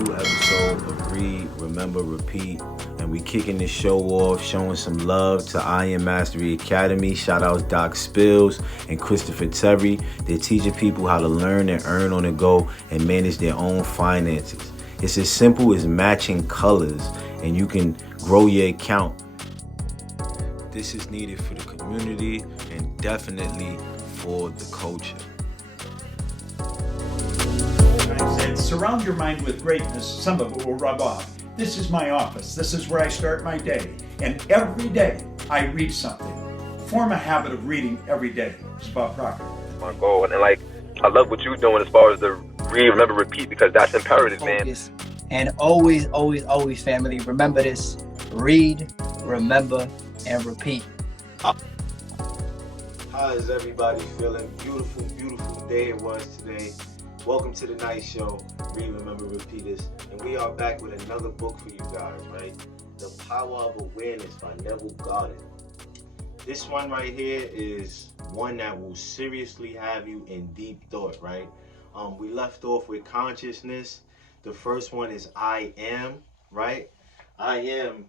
new episode of Read, Remember, Repeat. And we kicking this show off, showing some love to Iron Mastery Academy. Shout out Doc Spills and Christopher Terry. They're teaching people how to learn and earn on the go and manage their own finances. It's as simple as matching colors, and you can grow your account. This is needed for the community and definitely for the culture. I said, surround your mind with greatness. Some of it will rub off. This is my office. This is where I start my day. And every day I read something. Form a habit of reading every day. It's about Proctor. My goal. And I love what you're doing as far as the read, remember, repeat, because that's imperative, man. And always, always, always, family, remember this. Read, remember, and repeat. How is everybody feeling? Beautiful, beautiful day it was today. Welcome to the night show, Read, Remember, Repeat This. And we are back with another book for you guys, right? The Power of Awareness by Neville Goddard. This one right here is one that will seriously have you in deep thought, right? We left off with consciousness. The first one is I am, right? I am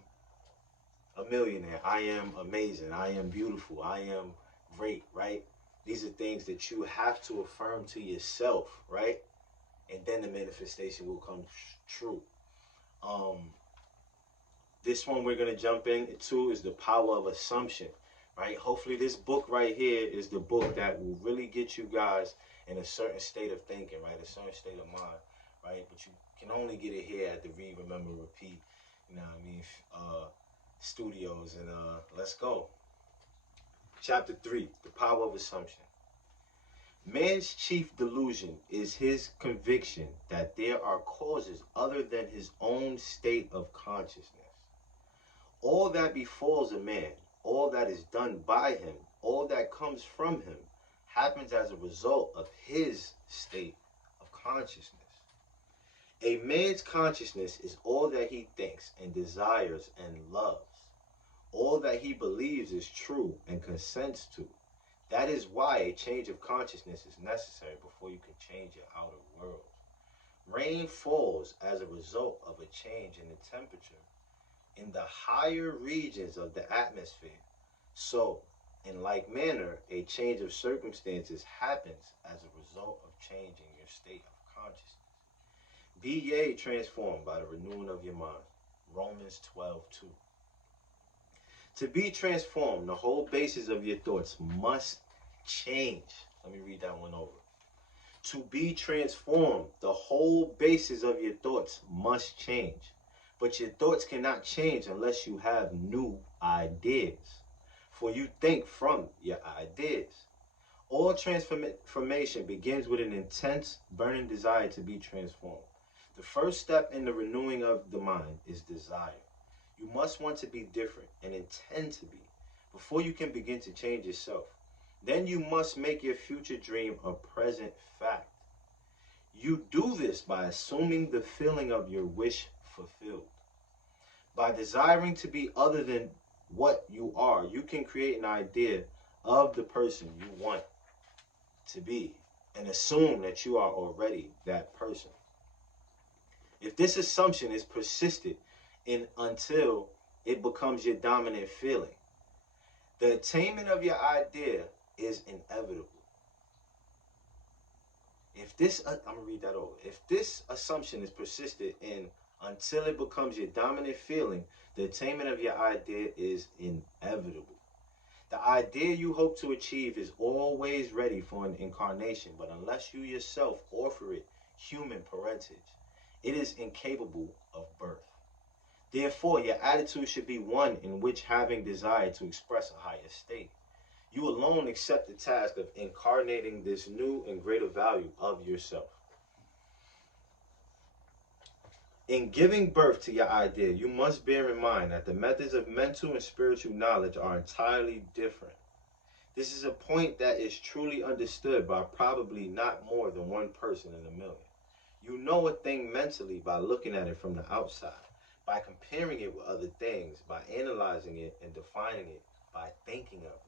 a millionaire. I am amazing. I am beautiful. I am great, right? These are things that you have to affirm to yourself, right? And then the manifestation will come true. This one we're going to jump into is the power of assumption, right? Hopefully this book right here is the book that will really get you guys in a certain state of thinking, right? A certain state of mind, right? But you can only get it here at the Read, Remember, Repeat, you know what I mean, studios. And let's go. Chapter 3, the power of assumption. Man's chief delusion is his conviction that there are causes other than his own state of consciousness. All that befalls a man, all that is done by him, all that comes from him, happens as a result of his state of consciousness. A man's consciousness is all that he thinks and desires and loves. All that he believes is true and consents to. That is why a change of consciousness is necessary before you can change your outer world. Rain falls as a result of a change in the temperature in the higher regions of the atmosphere. So, in like manner, a change of circumstances happens as a result of changing your state of consciousness. Be ye transformed by the renewing of your mind. Romans 12:2. To be transformed, the whole basis of your thoughts must change. Let me read that one over. To be transformed, the whole basis of your thoughts must change. But your thoughts cannot change unless you have new ideas. For you think from your ideas. All transformation begins with an intense, burning desire to be transformed. The first step in the renewing of the mind is desire. You must want to be different and intend to be before you can begin to change yourself. Then you must make your future dream a present fact. You do this by assuming the feeling of your wish fulfilled. By desiring to be other than what you are, you can create an idea of the person you want to be and assume that you are already that person. If this assumption is persisted in until it becomes your dominant feeling, the attainment of your idea is inevitable. I'm gonna read that over. If this assumption is persisted in until it becomes your dominant feeling, the attainment of your idea is inevitable. The idea you hope to achieve is always ready for an incarnation, but unless you yourself offer it human parentage, it is incapable of birth. Therefore, your attitude should be one in which, having desire to express a higher state, you alone accept the task of incarnating this new and greater value of yourself. In giving birth to your idea, you must bear in mind that the methods of mental and spiritual knowledge are entirely different. This is a point that is truly understood by probably not more than one person in a million. You know a thing mentally by looking at it from the outside, by comparing it with other things, by analyzing it and defining it, by thinking of it.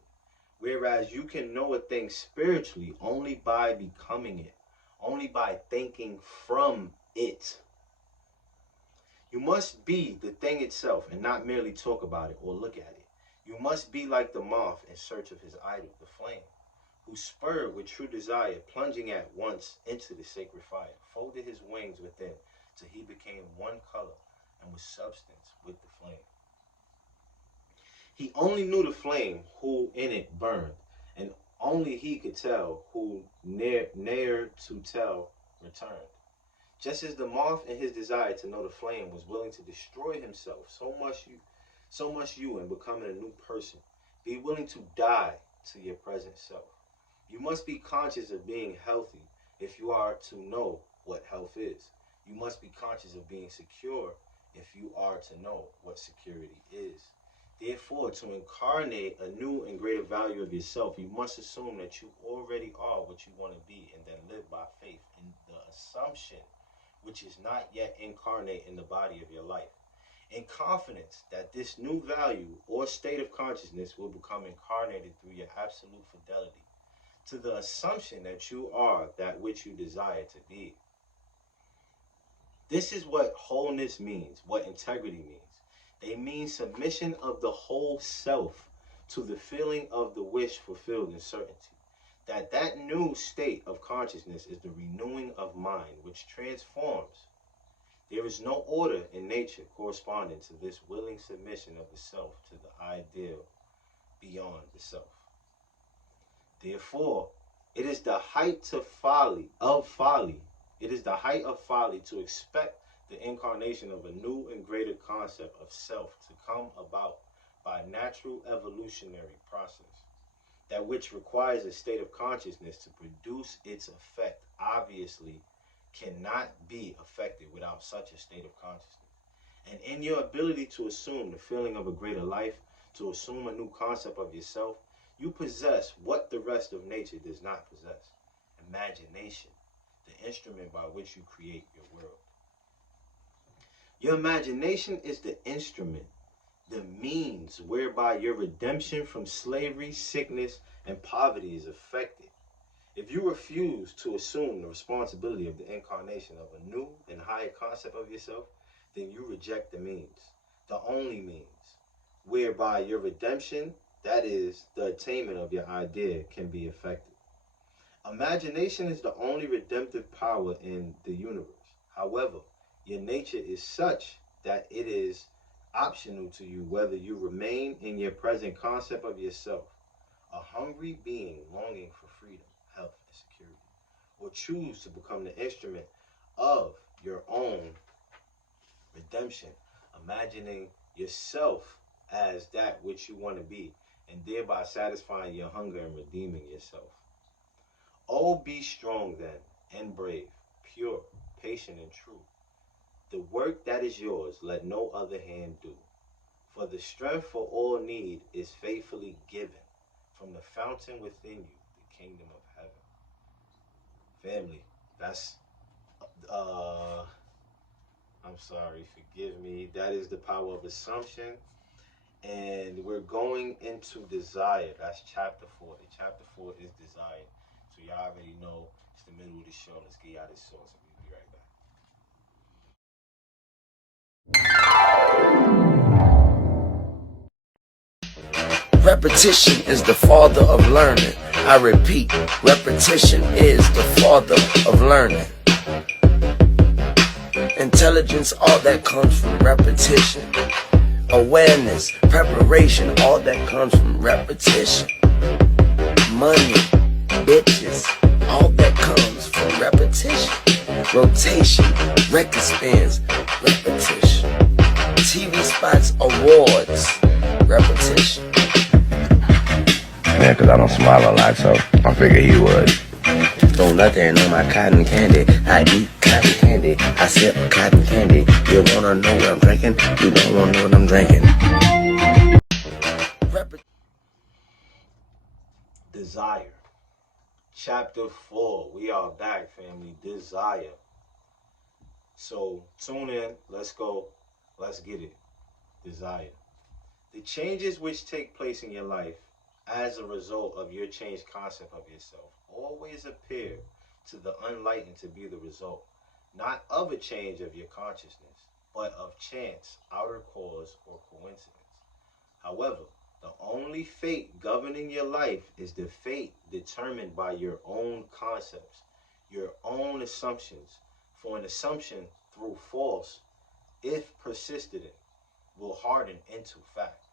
Whereas you can know a thing spiritually only by becoming it, only by thinking from it. You must be the thing itself and not merely talk about it or look at it. You must be like the moth in search of his idol, the flame, who spurred with true desire, plunging at once into the sacred fire, folded his wings within till he became one color and was substance with the flame. He only knew the flame who in it burned, and only he could tell who ne'er to tell returned. Just as the moth in his desire to know the flame was willing to destroy himself, so must you in becoming a new person. Be willing to die to your present self. You must be conscious of being healthy if you are to know what health is. You must be conscious of being secure if you are to know what security is. Therefore, to incarnate a new and greater value of yourself, you must assume that you already are what you want to be and then live by faith in the assumption which is not yet incarnate in the body of your life, in confidence that this new value or state of consciousness will become incarnated through your absolute fidelity to the assumption that you are that which you desire to be. This is what wholeness means, what integrity means. They mean submission of the whole self to the feeling of the wish fulfilled in certainty. That new state of consciousness is the renewing of mind, which transforms. There is no order in nature corresponding to this willing submission of the self to the ideal beyond the self. Therefore, it is the height of folly. It is the height of folly to expect the incarnation of a new and greater concept of self to come about by a natural evolutionary process. That which requires a state of consciousness to produce its effect obviously cannot be affected without such a state of consciousness. And in your ability to assume the feeling of a greater life, to assume a new concept of yourself, you possess what the rest of nature does not possess: imagination, the instrument by which you create your world. Your imagination is the instrument, the means whereby your redemption from slavery, sickness, and poverty is effected. If you refuse to assume the responsibility of the incarnation of a new and higher concept of yourself, then you reject the means, the only means, whereby your redemption, that is, the attainment of your idea, can be effected. Imagination is the only redemptive power in the universe. However, your nature is such that it is optional to you whether you remain in your present concept of yourself, a hungry being longing for freedom, health, and security, or choose to become the instrument of your own redemption, imagining yourself as that which you want to be, and thereby satisfying your hunger and redeeming yourself. Oh, be strong then, and brave, pure, patient, and true. The work that is yours let no other hand do. For the strength for all need is faithfully given from the fountain within you, the kingdom of heaven. Family, that's, I'm sorry, forgive me. That is the power of assumption. And we're going into desire. That's chapter 4. The chapter 4 is desire. So y'all already know it's the middle of the show. Let's get y'all this sauce and we'll be right back. Repetition is the father of learning. I repeat, repetition is the father of learning. Intelligence, all that comes from repetition. Awareness, preparation, all that comes from repetition. Money, bitches, all that comes from repetition. Rotation, record spins, repetition. TV spots, awards, repetition. Yeah, because I don't smile a lot, so I figure he would. Throw nothing on my cotton candy. I eat cotton candy. I sip cotton candy. You wanna know what I'm drinking? You don't wanna know what I'm drinking. Desire. Chapter 4. We are back, family. Desire. So tune in. Let's go. Let's get it. Desire. The changes which take place in your life as a result of your changed concept of yourself always appear to the unenlightened to be the result, not of a change of your consciousness, but of chance, outer cause, or coincidence. However, the only fate governing your life is the fate determined by your own concepts, your own assumptions. For an assumption through false, if persisted in, will harden into fact.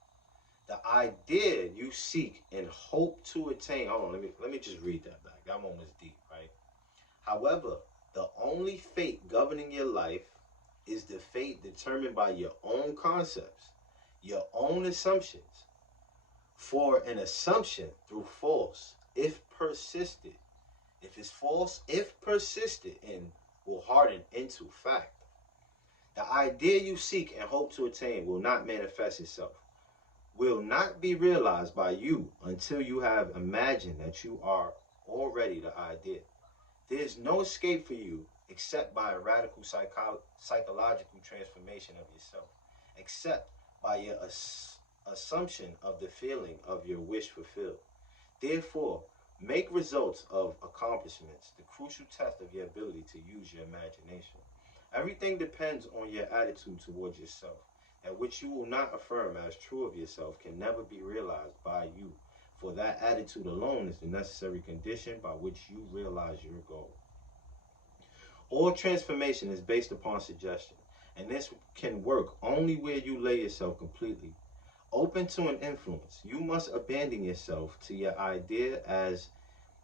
The idea you seek and hope to attain. Hold on, let me just read that back. That one was deep, right? However, the only fate governing your life is the fate determined by your own concepts, your own assumptions. For an assumption through false, if persisted, if it's false, if persisted in, will harden into fact. The idea you seek and hope to attain will not manifest itself, will not be realized by you until you have imagined that you are already the idea. There is no escape for you except by a radical psychological transformation of yourself, except by your assumption of the feeling of your wish fulfilled. Therefore, make results of accomplishments the crucial test of your ability to use your imagination. Everything depends on your attitude towards yourself. That which you will not affirm as true of yourself can never be realized by you, for that attitude alone is the necessary condition by which you realize your goal. All transformation is based upon suggestion, and this can work only where you lay yourself completely open to an influence. You must abandon yourself to your idea as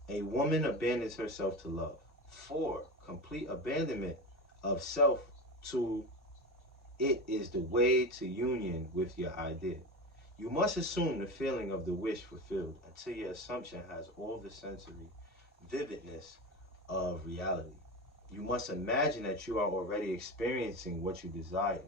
a woman abandons herself to love. 4. Complete abandonment of self to it is the way to union with your idea. You must assume the feeling of the wish fulfilled until your assumption has all the sensory vividness of reality. You must imagine that you are already experiencing what you desire.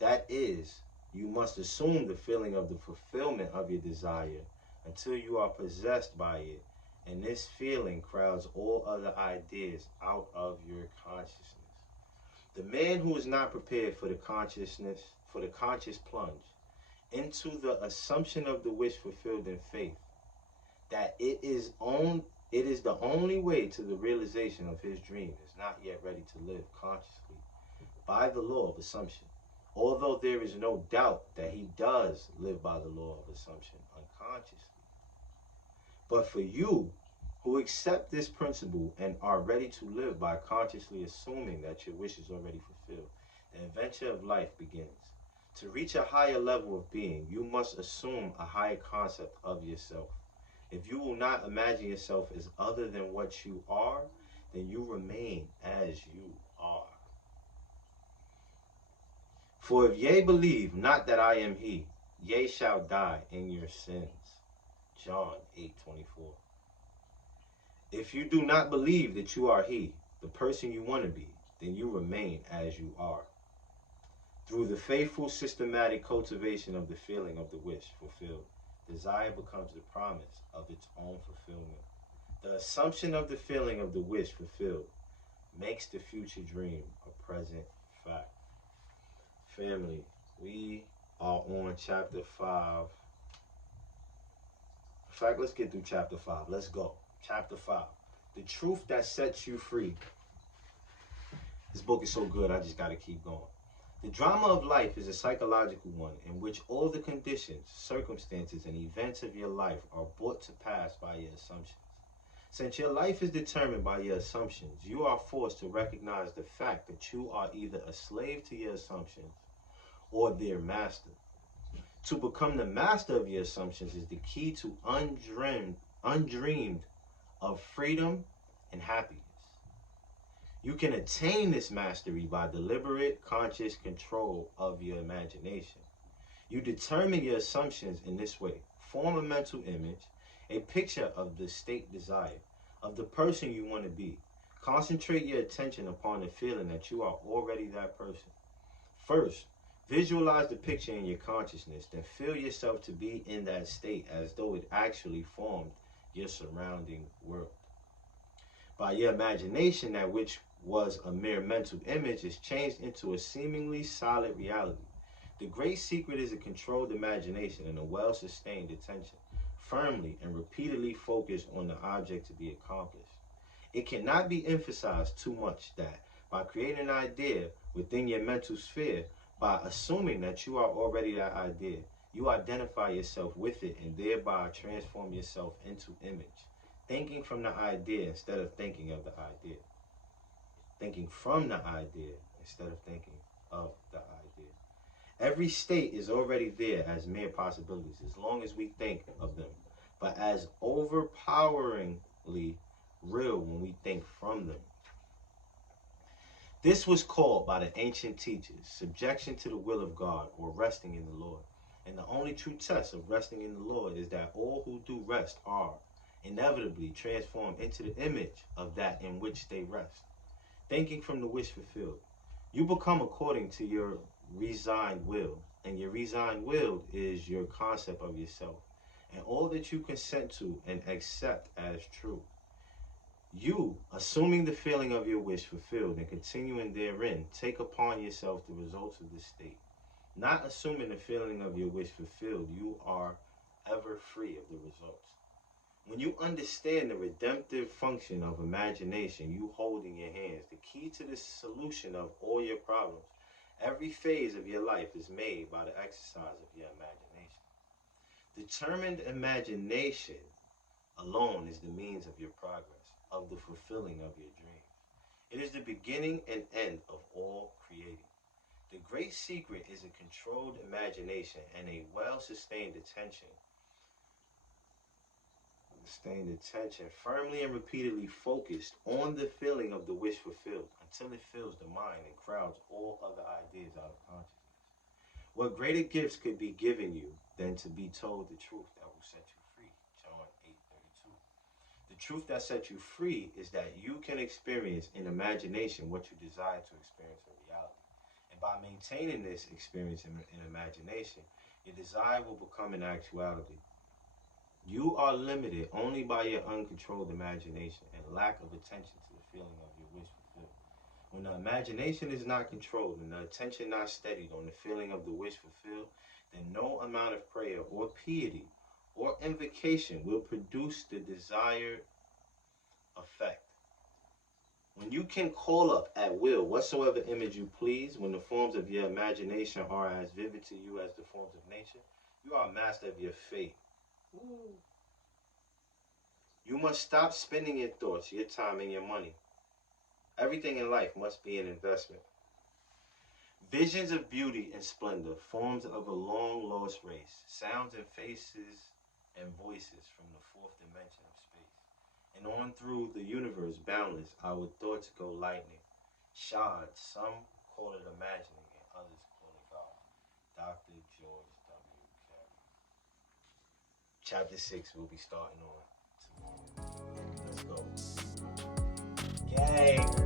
That is, you must assume the feeling of the fulfillment of your desire until you are possessed by it, and this feeling crowds all other ideas out of your consciousness. The man who is not prepared for the conscious plunge into the assumption of the wish fulfilled in faith, that it is the only way to the realization of his dream, is not yet ready to live consciously by the law of assumption. Although there is no doubt that he does live by the law of assumption unconsciously. But for you who accept this principle and are ready to live by consciously assuming that your wish is already fulfilled, the adventure of life begins. To reach a higher level of being, you must assume a higher concept of yourself. If you will not imagine yourself as other than what you are, then you remain as you are. For if ye believe not that I am he, ye shall die in your sins. John 8:24. If you do not believe that you are he, the person you want to be, then you remain as you are. Through the faithful, systematic cultivation of the feeling of the wish fulfilled, desire becomes the promise of its own fulfillment. The assumption of the feeling of the wish fulfilled makes the future dream a present fact. Family, we are on chapter 5. In fact, let's get through chapter 5. Let's go. Chapter 5. The truth that sets you free. This book is so good, I just got to keep going. The drama of life is a psychological one in which all the conditions, circumstances, and events of your life are brought to pass by your assumptions. Since your life is determined by your assumptions, you are forced to recognize the fact that you are either a slave to your assumptions or their master. To become the master of your assumptions is the key to undreamed of freedom and happiness. You can attain this mastery by deliberate, conscious control of your imagination. You determine your assumptions in this way. Form a mental image, a picture of the state desired, of the person you want to be. Concentrate your attention upon the feeling that you are already that person. First, visualize the picture in your consciousness, then feel yourself to be in that state as though it actually formed your surrounding world. By your imagination, that which was a mere mental image is changed into a seemingly solid reality. The great secret is a controlled imagination and a well-sustained attention, firmly and repeatedly focused on the object to be accomplished. It cannot be emphasized too much that By creating an idea within your mental sphere, by assuming that you are already that idea, you identify yourself with it and thereby transform yourself into image. Thinking from the idea instead of thinking of the idea. Thinking from the idea instead of thinking of the idea. Every state is already there as mere possibilities as long as we think of them, but as overpoweringly real when we think from them. This was called by the ancient teachers subjection to the will of God, or resting in the Lord. And the only true test of resting in the Lord is that all who do rest are inevitably transformed into the image of that in which they rest. Thinking from the wish fulfilled, you become according to your resigned will, and your resigned will is your concept of yourself, and all that you consent to and accept as true. You, assuming the feeling of your wish fulfilled and continuing therein, take upon yourself the results of this state. Not assuming the feeling of your wish fulfilled, you are ever free of the results. When you understand the redemptive function of imagination you hold in your hands, the key to the solution of all your problems, every phase of your life is made by the exercise of your imagination. Determined imagination alone is the means of your progress, of the fulfilling of your dreams. It is the beginning and end of all creating. The great secret is a controlled imagination and a well-sustained attention. Firmly and repeatedly focused on the feeling of the wish fulfilled until it fills the mind and crowds all other ideas out of consciousness. What greater gifts could be given you than to be told the truth that will set you free? John 8:32. The truth that sets you free is that you can experience in imagination what you desire to experience in reality. And by maintaining this experience in imagination, your desire will become an actuality. You are limited only by your uncontrolled imagination and lack of attention to the feeling of your wish fulfilled. When the imagination is not controlled and the attention not steadied on the feeling of the wish fulfilled, then no amount of prayer or piety or invocation will produce the desired effect. When you can call up at will whatsoever image you please, when the forms of your imagination are as vivid to you as the forms of nature, you are a master of your fate. Ooh. You must stop spending your thoughts, your time, and your money. Everything in life must be an investment. Visions of beauty and splendor, forms of a long lost race, sounds and faces and voices from the fourth dimension of space. And on through the universe boundless, our thoughts go lightning. Shod, some call it imagining, and others call it God. Dr. George W. Carey. Chapter 6 will be starting on tomorrow. Let's go. Gang.